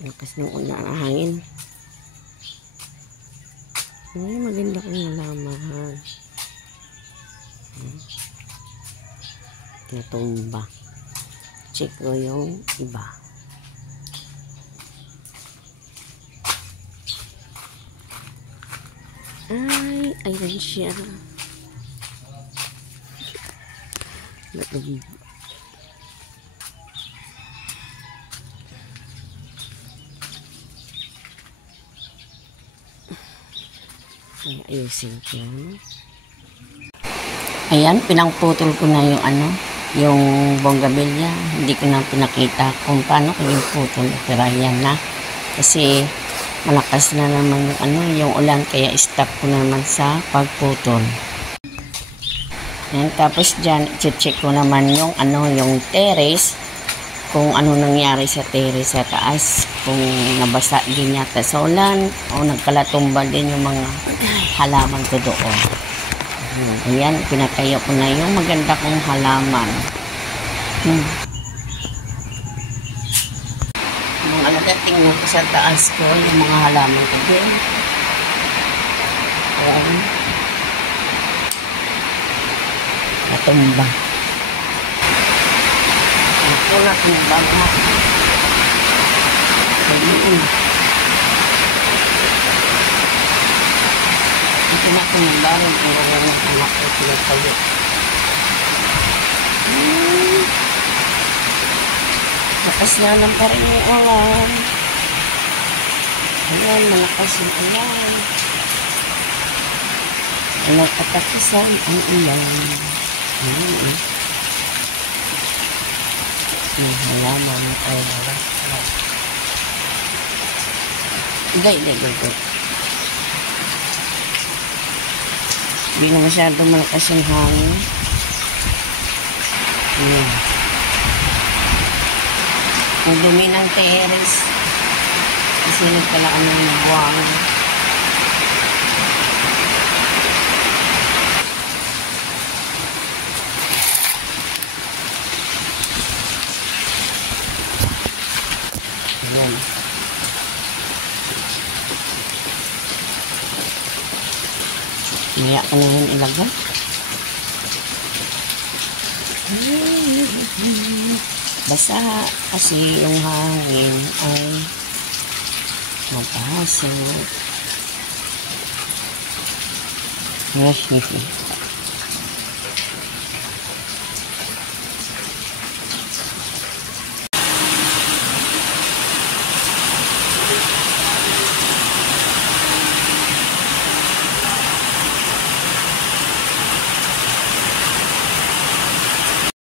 Lakas ng hangin. Ay, maganda kong halaman. Natumba. Check ko yung iba. Ay, ayun siya. Natumba. Ay, ayusin ko. Ayan, pinangputol ko na yung yung bonggabilya. Hindi ko na pinakita kung paano ko yung putol. Pero ayan na. Kasi malakas na naman yung ulan. Kaya stop ko naman sa pagputol. Ayan, tapos dyan, check ko naman yung yung terrace. Kung ano nangyari sa terrace sa taas. Kung nabasa din yata sa ulan. O nagkalatumbal din yung mga halaman ko doon. Ayan, pinatayo ko na yung maganda kong halaman. Nung tingnan ko sa taas ko, yung mga halaman ko din. Ayan. Natumba. Ito natumba nga. Ayan. Ito na kumularan kung gawin ng anak ko pinatayo. Lakas na lang pa rin yung ulan. Ayan, malakas yung ulan. Walang katapusan ang ulan. Ayan. May halaman ay wala. Hindi. Hindi na masyadong malakas yung hangin. Ayan. Ang dumi ng terrace. Kasi nagkalaan ng buwang. Ayan. Maya ko na yun ilagay. Basta kasi yung hangin ay mapasok.